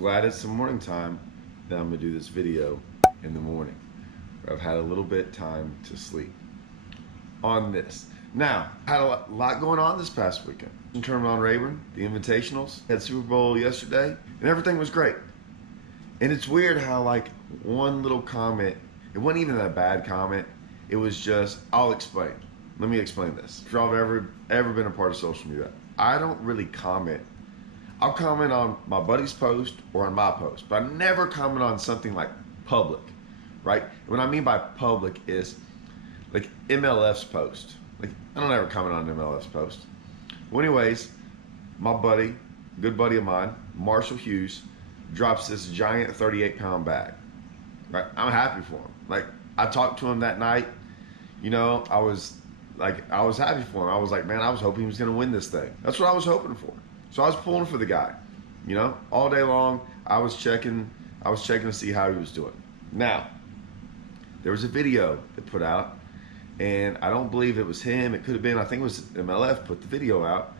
glad it's the morning time that I'm gonna do this video in the morning. I've had a little bit time to sleep on this. Now, I had a lot going on this past weekend. In Tournament on Rayburn, the Invitationals, had Super Bowl yesterday, and everything was great. And it's weird how like one little comment, it wasn't even a bad comment, it was just, I'll explain. Let me explain this. If y'all have ever been a part of social media, I don't really comment. I'll comment on my buddy's post or on my post, but I never comment on something like public, right? What I mean by public is like MLF's post. Like, I don't ever comment on MLF's post. Well, anyways, my buddy, good buddy of mine, Marshall Hughes, drops this giant 38-pound bag, right? I'm happy for him. Like, I talked to him that night, you know, I was happy for him. I was like, man, I was hoping he was gonna win this thing. That's what I was hoping for. So I was pulling for the guy, you know, all day long. I was checking to see how he was doing. Now, there was a video that put out, and I don't believe it was him. It could have been, I think it was MLF put the video out,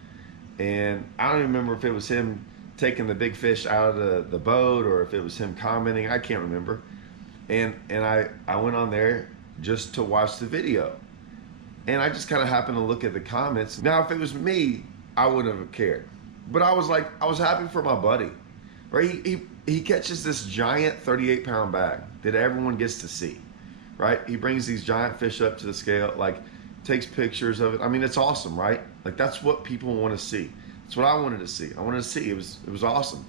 and I don't even remember if it was him taking the big fish out of the boat or if it was him commenting. I can't remember. And I went on there just to watch the video, and I just kind of happened to look at the comments. Now, if it was me, I wouldn't have cared. But I was happy for my buddy, right? He catches this giant 38-pound bag that everyone gets to see, right? He brings these giant fish up to the scale, like takes pictures of it. I mean, it's awesome, right? Like, that's what people want to see. That's what I wanted to see. I wanted to see, it was awesome.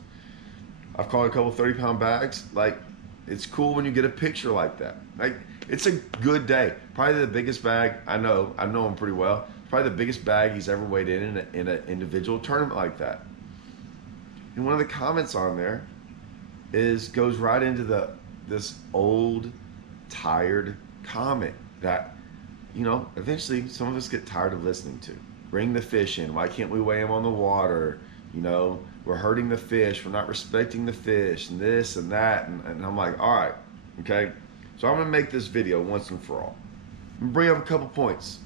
I've caught a couple 30-pound bags. Like, it's cool when you get a picture like that. Like, it's a good day. Probably the biggest bag, I know him pretty well. Probably the biggest bag he's ever weighed in an individual tournament like that. And one of the comments on there goes right into this old, tired comment that, you know, eventually some of us get tired of listening to. Bring the fish in. Why can't we weigh them on the water? You know, we're hurting the fish. We're not respecting the fish, and this and that. And I'm like, all right, okay. So I'm gonna make this video once and for all. I'm gonna bring up a couple points,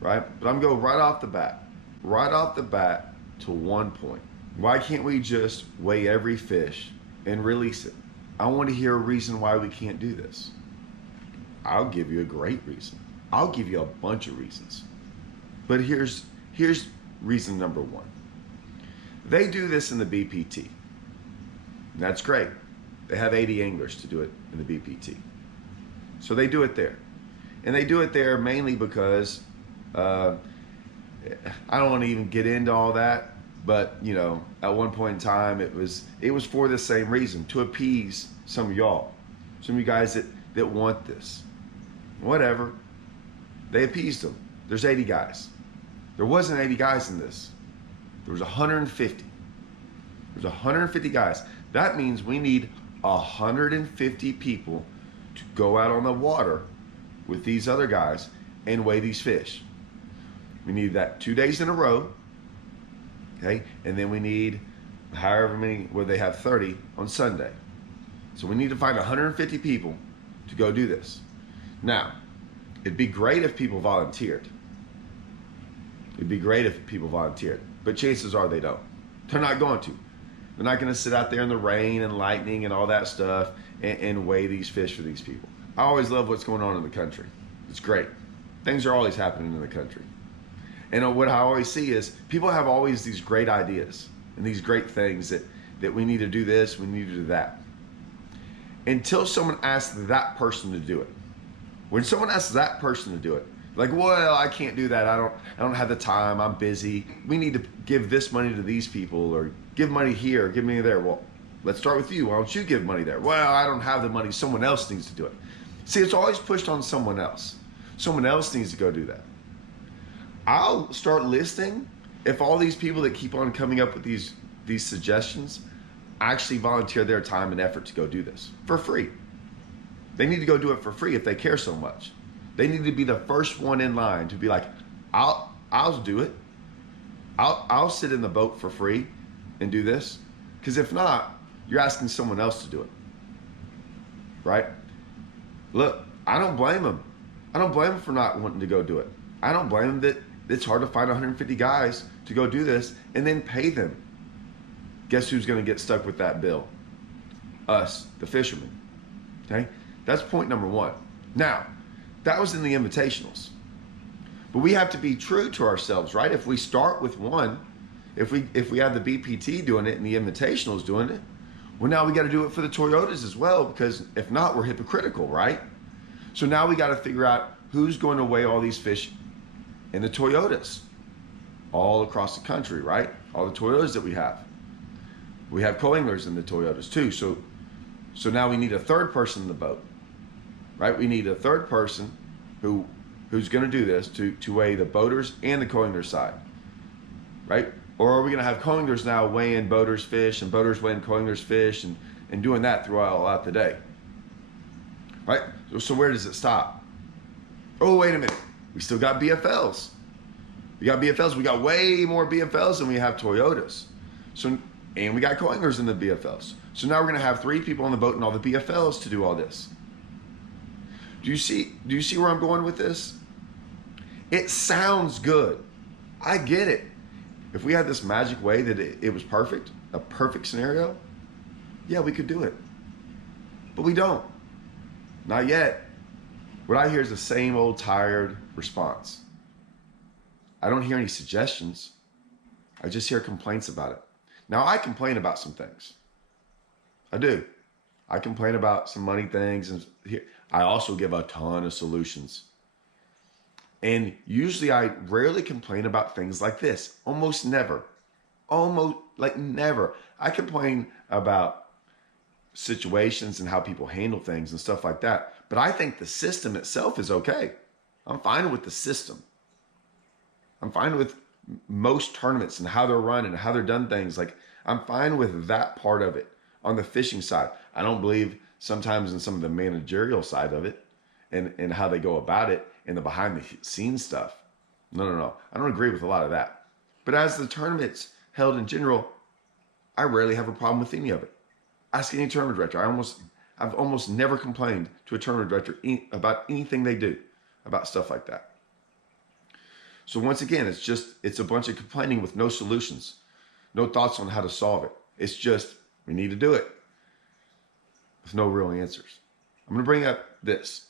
right? But I'm gonna go right off the bat to one point. Why can't we just weigh every fish and release it? I want to hear a reason why we can't do this. I'll give you a great reason. I'll give you a bunch of reasons. But here's reason number one. They do this in the BPT. That's great. They have 80 anglers to do it in the BPT. So they do it there. And they do it there mainly because, I don't want to even get into all that, but you know, at one point in time, it was for the same reason, to appease some of y'all, some of you guys that want this. Whatever. They appeased them. There's 80 guys. There wasn't 80 guys in this. There was 150. There's 150 guys. That means we need 150 people to go out on the water with these other guys and weigh these fish. We need that 2 days in a row, okay? And then we need however many, well, they have 30 on Sunday. So we need to find 150 people to go do this. Now, it'd be great if people volunteered. It'd be great if people volunteered, but chances are they don't. They're not going to. They're not going to sit out there in the rain and lightning and all that stuff and weigh these fish for these people. I always love what's going on in the country. It's great. Things are always happening in the country. And what I always see is people have always these great ideas and these great things that we need to do this, we need to do that. Until someone asks that person to do it. When someone asks that person to do it, like, well, I can't do that. I don't have the time. I'm busy. We need to give this money to these people, or give money here, give money there. Well, let's start with you. Why don't you give money there? Well, I don't have the money. Someone else needs to do it. See, it's always pushed on someone else. Someone else needs to go do that. I'll start listing if all these people that keep on coming up with these suggestions actually volunteer their time and effort to go do this for free. They need to go do it for free if they care so much. They need to be the first one in line to be like, I'll do it. I'll sit in the boat for free and do this. Because if not, you're asking someone else to do it, right? Look, I don't blame them. I don't blame them for not wanting to go do it. I don't blame them that it's hard to find 150 guys to go do this and then pay them. Guess who's going to get stuck with that bill? us, the fishermen. Okay? That's point number one. Now, that was in the invitationals. But we have to be true to ourselves, right? If we start with one, if we have the BPT doing it and the invitationals doing it, well, now we got to do it for the Toyotas as well, because if not, we're hypocritical, right? So now we got to figure out who's going to weigh all these fish in the Toyotas all across the country, right? All the Toyotas that we have. We have co-anglers in the Toyotas too. So now we need a third person in the boat, right? We need a third person who's going to do this to weigh the boaters and the co-anglers side, right? Or are we going to have co-anglers now weighing boaters' fish and boaters weighing co-anglers' fish and doing that throughout the day, right? So where does it stop? Oh, wait a minute. We still got BFLs. We got BFLs. We got way more BFLs than we have Toyotas. And we got co-anglers in the BFLs. So now we're going to have 3 people on the boat and all the BFLs to do all this. Do you see where I'm going with this? It sounds good. I get it. If we had this magic way that it was perfect, a perfect scenario, yeah, we could do it. But we don't. Not yet. What I hear is the same old tired response. I don't hear any suggestions. I just hear complaints about it. Now, I complain about some things. I do. I complain about some money things, and I also give a ton of solutions. And usually I rarely complain about things like this. Almost never. Almost like never. I complain about situations and how people handle things and stuff like that. But I think the system itself is okay. I'm fine with the system. I'm fine with most tournaments and how they're run and how they're done things. Like, I'm fine with that part of it. On the fishing side, I don't believe sometimes in some of the managerial side of it and how they go about it and the behind the scenes stuff. No. I don't agree with a lot of that. But as the tournaments held in general, I rarely have a problem with any of it. Ask any tournament director. I've almost never complained to a tournament director about anything they do about stuff like that. So once again, it's a bunch of complaining with no solutions, no thoughts on how to solve it. It's just, we need to do it with no real answers. I'm going to bring up this.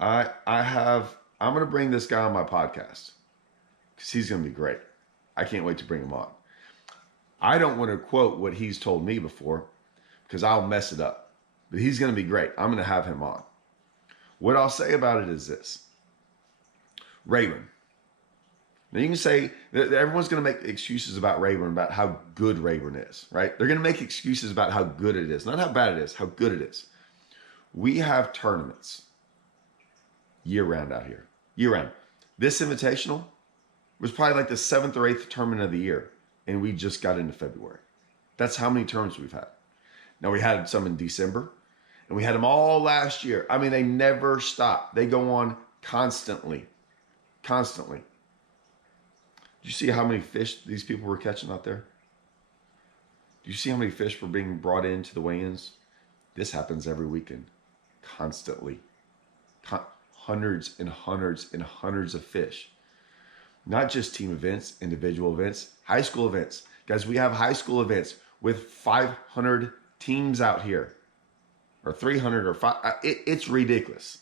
I'm going to bring this guy on my podcast because he's going to be great. I can't wait to bring him on. I don't want to quote what he's told me before because I'll mess it up, but he's going to be great. I'm going to have him on. What I'll say about it is this. Rayburn. Now you can say that everyone's going to make excuses about Rayburn, about how good Rayburn is, right? They're going to make excuses about how good it is, not how bad it is, how good it is. We have tournaments year round out here, year round. This invitational was probably like the 7th or 8th tournament of the year, and we just got into February. That's how many tournaments we've had. Now we had some in December, and we had them all last year. I mean, they never stop. They go on constantly. Do you see how many fish these people were catching out there? Do you see how many fish were being brought into the weigh-ins? This happens every weekend, constantly. Hundreds and hundreds and hundreds of fish. Not just team events, individual events, high school events. Guys, we have high school events with 500 teams out here, or 300 or 5. It's ridiculous.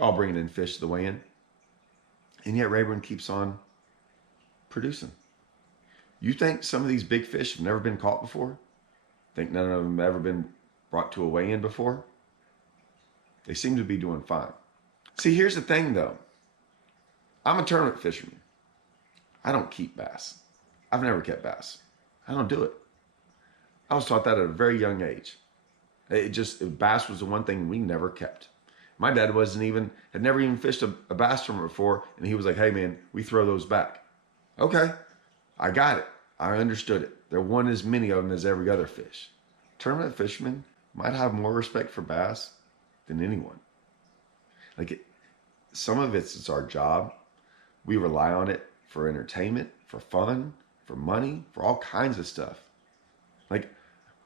All bringing in fish to the weigh-in. And yet Rayburn keeps on producing. You think some of these big fish have never been caught before? Think none of them have ever been brought to a weigh-in before? They seem to be doing fine. See, here's the thing though. I'm a tournament fisherman. I don't keep bass. I've never kept bass. I don't do it. I was taught that at a very young age. Bass was the one thing we never kept. My dad had never even fished a bass tournament before, and he was like, hey man, we throw those back. Okay, I got it. I understood it. There weren't as many of them as every other fish. Tournament fishermen might have more respect for bass than anyone. Some of it's our job. We rely on it for entertainment, for fun, for money, for all kinds of stuff.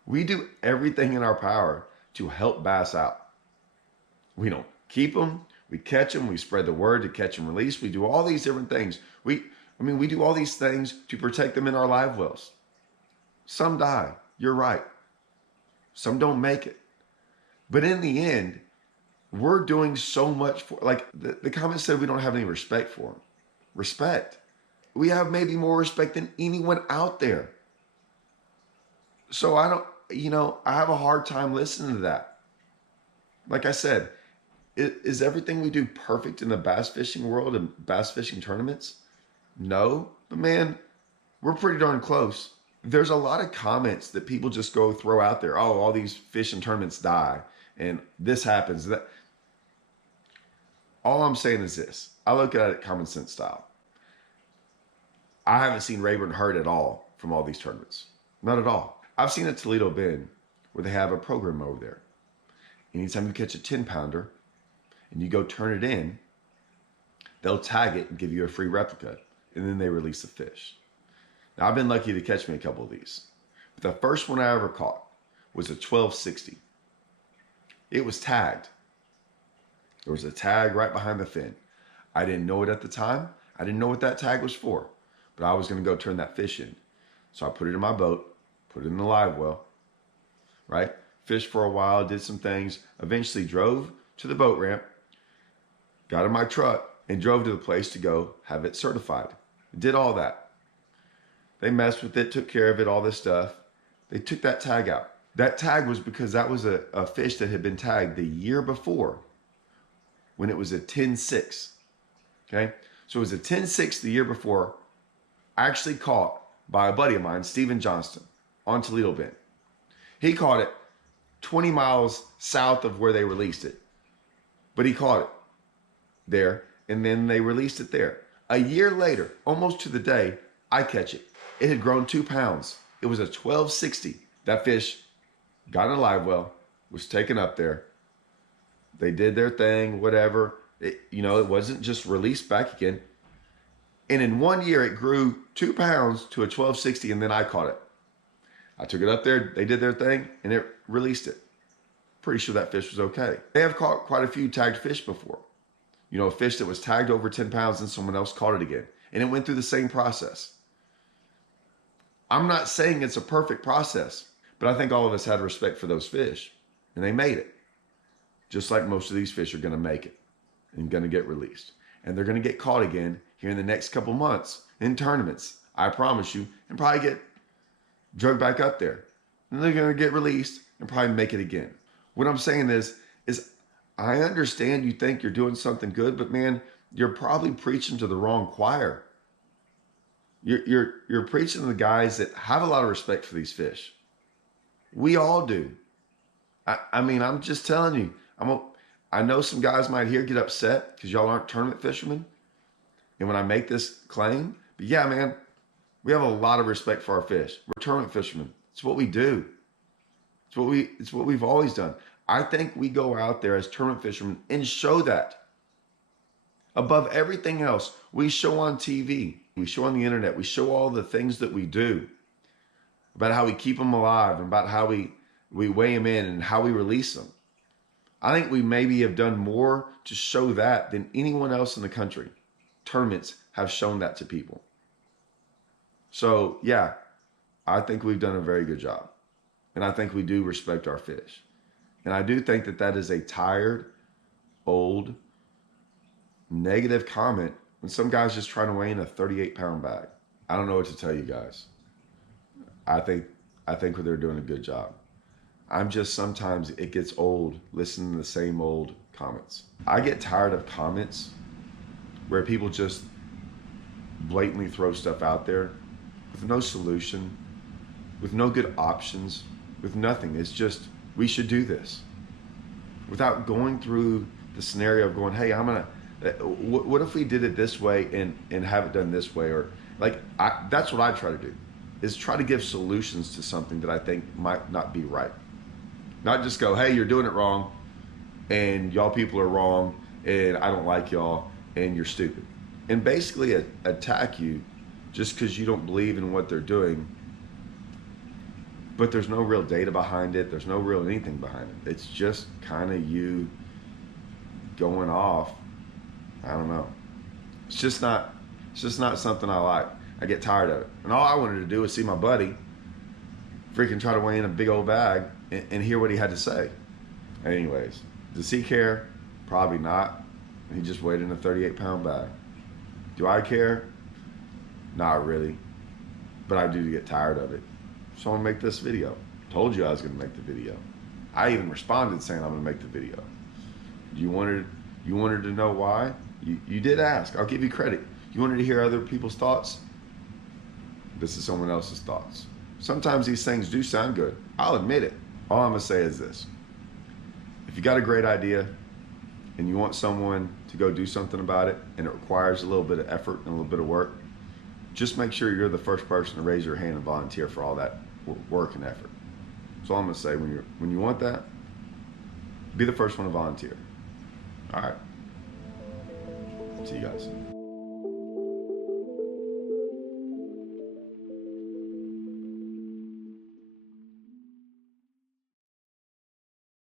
We do everything in our power to help bass out. We don't keep them. We catch them. We spread the word to catch and release. We do all these different things. We do all these things to protect them in our live wells. Some die. You're right. Some don't make it. But in the end, we're doing so much for, like the comment said, we don't have any respect for them. Respect. We have maybe more respect than anyone out there. So I don't, I have a hard time listening to that. Like I said, is everything we do perfect in the bass fishing world and bass fishing tournaments? No, but man, we're pretty darn close. There's a lot of comments that people just go throw out there. Oh, all these fishing tournaments die and this happens. That. All I'm saying is this. I look at it common sense style. I haven't seen Rayburn hurt at all from all these tournaments. Not at all. I've seen at Toledo Bend where they have a program over there. Anytime you catch a 10-pounder and you go turn it in, they'll tag it and give you a free replica, and then they release the fish. Now, I've been lucky to catch me a couple of these. But the first one I ever caught was a 1260. It was tagged. There was a tag right behind the fin. I didn't know it at the time. I didn't know what that tag was for, but I was going to go turn that fish in. So I put it in my boat, put it in the live well, right? Fished for a while, did some things, eventually drove to the boat ramp, got in my truck, and drove to the place to go have it certified. Did all that. They messed with it, took care of it, all this stuff. They took that tag out. That tag was because that was a fish that had been tagged the year before when it was a 10-6. Okay? So it was a 10-6 the year before, actually caught by a buddy of mine, Stephen Johnston, on Toledo Bend. He caught it 20 miles south of where they released it. But he caught it there, and then they released it there. A year later, almost to the day, I catch it. It had grown 2 pounds. It was a 1260. That fish got in a live well, was taken up there. They did their thing, whatever. It wasn't just released back again. And in 1 year, it grew 2 pounds to a 1260, and then I caught it. I took it up there, they did their thing, and it released it. Pretty sure that fish was okay. They have caught quite a few tagged fish before. A fish that was tagged over 10 pounds and someone else caught it again. And it went through the same process. I'm not saying it's a perfect process, but I think all of us had respect for those fish, and they made it. Just like most of these fish are going to make it and going to get released. And they're going to get caught again here in the next couple months in tournaments, I promise you, and probably get drugged back up there. And they're going to get released and probably make it again. What I'm saying is I understand you think you're doing something good, but man, you're probably preaching to the wrong choir. You're preaching to the guys that have a lot of respect for these fish. We all do. I mean, I'm just telling you. I know some guys might here get upset because y'all aren't tournament fishermen. And when I make this claim, but yeah, man, we have a lot of respect for our fish. We're tournament fishermen. It's what we do. It's what we've always done. I think we go out there as tournament fishermen and show that. Above everything else, we show on TV, we show on the internet, we show all the things that we do about how we keep them alive and about how we weigh them in and how we release them. I think we maybe have done more to show that than anyone else in the country. Tournaments have shown that to people. So yeah, I think we've done a very good job. And I think we do respect our fish. And I do think that that is a tired, old, negative comment when some guy's just trying to weigh in a 38-pound bag. I don't know what to tell you guys. I think they're doing a good job. Sometimes it gets old listening to the same old comments. I get tired of comments where people just blatantly throw stuff out there with no solution, with no good options, with nothing. It's just, we should do this. Without going through the scenario of going, hey, what if we did it this way and have it done this way? Or that's what I try to do, is try to give solutions to something that I think might not be right. Not just go, hey, you're doing it wrong, and y'all people are wrong, and I don't like y'all, and you're stupid. And basically attack you just because you don't believe in what they're doing, but there's no real data behind it. There's no real anything behind it. It's just kind of you going off. I don't know. It's just not something I like. I get tired of it. And all I wanted to do was see my buddy freaking try to weigh in a big old bag and hear what he had to say. Anyways, does he care? Probably not. He just weighed in a 38-pound bag. Do I care? Not really, but I do get tired of it. So I'm gonna make this video. Told you I was gonna make the video. I even responded saying I'm gonna make the video. You wanted to know why? You did ask. I'll give you credit. You wanted to hear other people's thoughts? This is someone else's thoughts. Sometimes these things do sound good. I'll admit it. All I'm gonna say is this. If you got a great idea and you want someone to go do something about it and it requires a little bit of effort and a little bit of work, just make sure you're the first person to raise your hand and volunteer for all that work and effort. So I'm gonna say, when you want that, be the first one to volunteer. All right. See you guys.